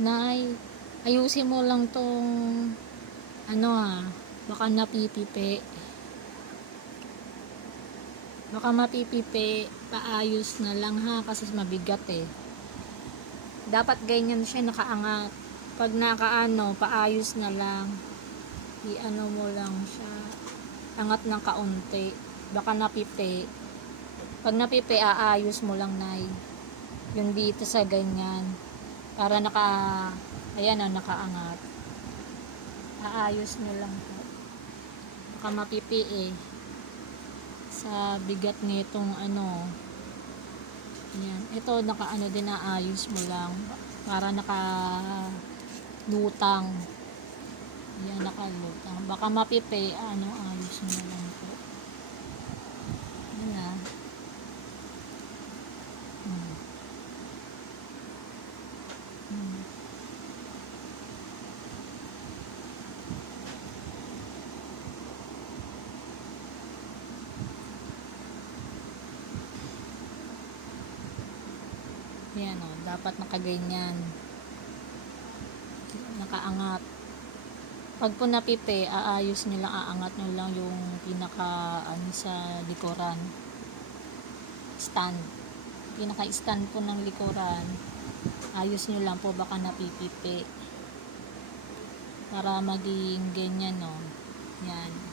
Nay, ayusin mo lang tong ano baka napipipi. Baka mapipipi, paayos na lang ha kasi mabigat eh. Dapat ganyan siya nakaangat. Pag nakaano, paayos na lang. I-ano mo lang siya. Angat ng kaunti. Baka napipi. Pag napipi, aayos mo lang, Nay. Yung dito sa ganyan. Para ayan na, nakaangat. Aayos nyo lang po. Baka mapipi eh. Sa bigat nitong ano. Ayan. Ito, nakaano din, aayos mo lang. Para lutang. Ayan, nakalutang. Baka mapipi, ayos nyo lang po. Ayan na. Ayan o, dapat nakaganyan. Nakaangat. Pag po napipi, aayos nyo lang, aangat nyo lang yung sa likuran. Stand. Pinaka-stand po ng likuran. Ayos nyo lang po, baka napipipi. Para maging ganyan o. Yan.